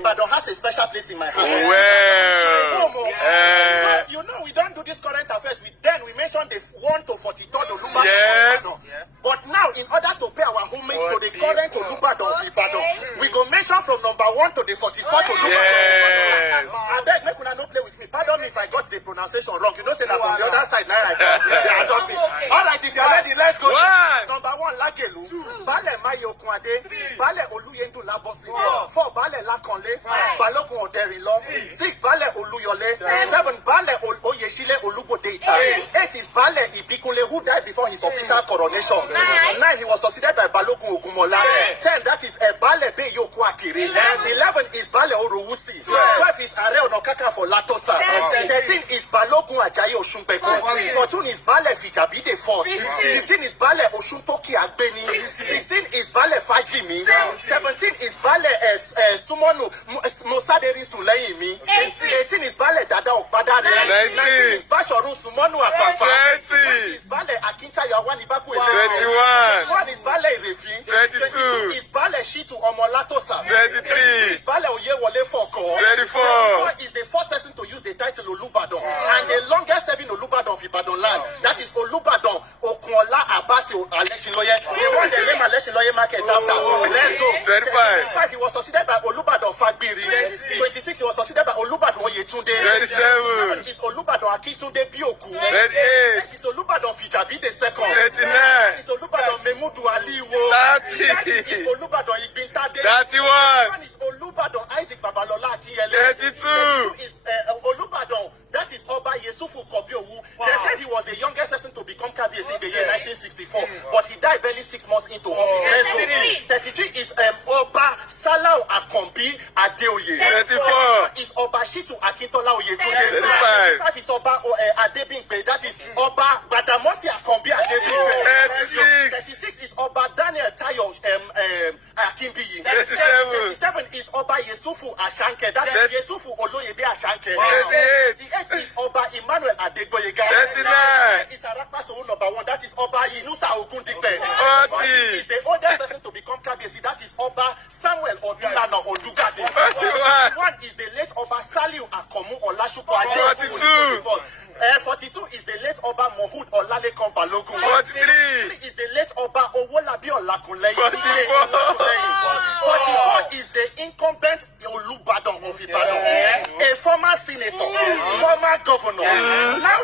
Ibadan has a special place in my heart. Well. So, you know, we don't do this current affairs. We mentioned the 1 to 43rd Olubadan. Yes. But now, in order to pay our homage to the current Olubadan of Ibadan, we go mention from number 1 to the 44th Olubadan. Yes. I beg, make una no play with me. Pardon me if I got the pronunciation wrong. You know, say that from the other side, now I don't me. All right, if you're ready, let's go. Number 1, Lagelu. Bale Maye Okunade. Bale Oluyendu Labosi. 4, Bale Lakonle. Balogun Oderilo. 6, Bale Oluyole. 7, Bale Oyeshile Olubodeita. 8 is Bale Ibikunle, who died before his official coronation. 9, he was succeeded by Balogun Ogumola. 10, that is Bale Beyoku Akiri. 11 is Bale Orowusi. 12 is Are Onokaka for Latosa. 13 is Balogun Ajayi Osunpeko. 14 is Bale Fijabide Force. 15 is Bale Osuntoki Agbeni. 16 is Bale Fajimi. 17 is Bale Sumonu Mosaderi Suleyimi. 18 is Bale Dada Okpadare. 19 is Bashoru Sumonu Apapa. 20 is Bale Akinta Yawani Baku. 21 is Bale Irefi. 22 is Bale Shitu Omolatosa. 23 is Bale Oyewole Foko. 24 is the first person to use the title Olubadan and the longest serving Olubadan of Ibadan land. That is Olubadan Okunola Abasi Aleshiloye. He won the name Aleshiloye market after. Let's go. 25 he was succeeded by Olubadan Fagbiri. 26 he was succeeded by Olubadan Oyetunde. 27 is Olubadan Akitunde Bioku. 38 is Olubadan Fijabi the second. 39 is Olubadan Memudu Aliwo. 30 is Olubadan Igbintade. 31 is Olubadan Isaac Babalola Akiyele. 32 is Olubadan, that is Oba Yesufu Kobiowu. They said he was the youngest person to become Kabiyesi in the year 1964, but he died barely 6 months into office. 33 is Oba Salau Akombi Adeoye. 34 is Oba Shitu Akintola Oyetunde. 35 is Oba Adebimpe, that is Oba Badamosi Akombi Adebimpe. 36 is Oba Daniel Tayo Akimbiyi. 37 is Oba Yesufu Ashanke, that is Yesufu Oloyede Ashanke. 38 is Oba Emmanuel Adegboyega. 39 is Arakpaso number 1, that is Oba Inusa Ogundipe. 40 is the oldest person to become Kabiyesi, that is Oba Samuel Odulana Odugade. 41 is the late Oba Saliu Akomu Olashupo Ajayi. 42 is the late Oba Mohud Olalekan Balogun. 43 is the late Oba Owolabi Olakunleye. 44 is the incumbent Olubadan of Ibadan, a former senator, former governor, now